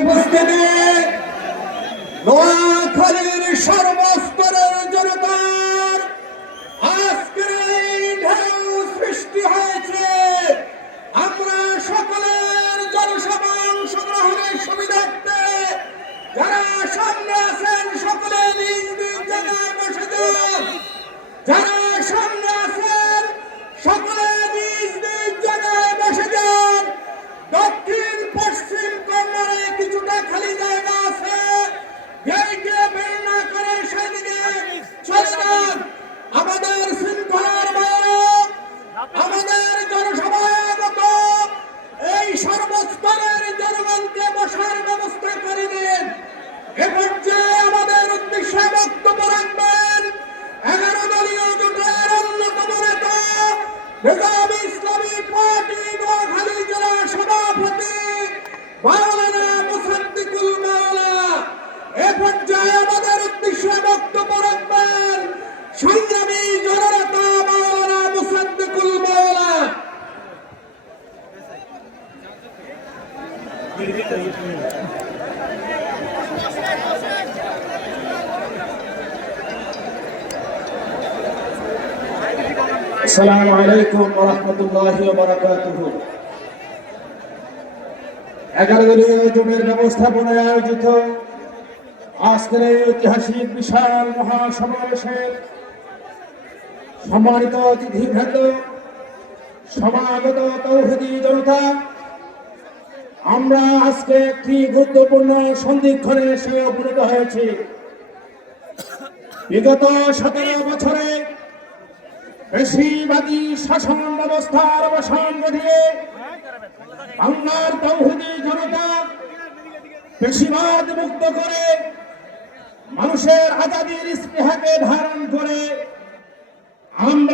উপস্থিতি নোয়াখালীর সর্বস্তরের জনতার আজকের এই ঢেউ সৃষ্টি হয়েছে। আমরা সকলের জনসভা অংশগ্রহণের সুবিধার্থে যারা সামনে আছেন সকলে নিজ নিজ জায়গায় বসে যান। যারা সামনে আছেন সকলে নিজ নিজ জায়গায় বসে যান। দক্ষিণ পশ্চিম কর্নারে কিছুটা খালি জায়গা আছে, গেটে বের না করে সেদিকে চলে যান। আমাদের শৃঙ্খলার বাইরে আমাদের জনসভাগত এই সর্বস্তরের জনগণকে বসার ব্যবস্থা করে দিন। এ পর্যায়ে আমাদের উদ্দেশ্যে বক্তব্য রাখবেন 11 দলীয় জোটের অন্যতম নেতা নিজামী ইসলামী পার্টি নোয়াখালী জেলা সভাপতি মাওলানা মুসাদ্দিকুল মাওলা। এ পর্যায়ে আমাদের উদ্দেশ্যে বক্তব্য রাখবেন সংগ্রামী জননেতা মাওলানা মুসাদ্দিকুল মাওলা। আসসালামু আলাইকুম ওয়া রাহমাতুল্লাহি ওয়া বারাকাতুহু। 11 দলীয় জোটের ব্যবস্থাপনায় আয়োজিত আজকের এই ঐতিহাসিক বিশাল মহাসমাবেশের সম্মানিত অতিথিবৃন্দ, সমাগত তৌহিদি জনতা, আমরা আজকে একটি গুরুত্বপূর্ণ সন্ধিক্ষণে এসে উপনীত হয়েছি। বিগত 17 বছরে বেশিরবাদী শাসন ব্যবস্থার অবসান ঘটিয়ে বাংলার তৌহিদি জনতা বেশিবাদ মুক্ত করে মানুষের আজাদির স্পৃহাকে ধারণ করে আমরা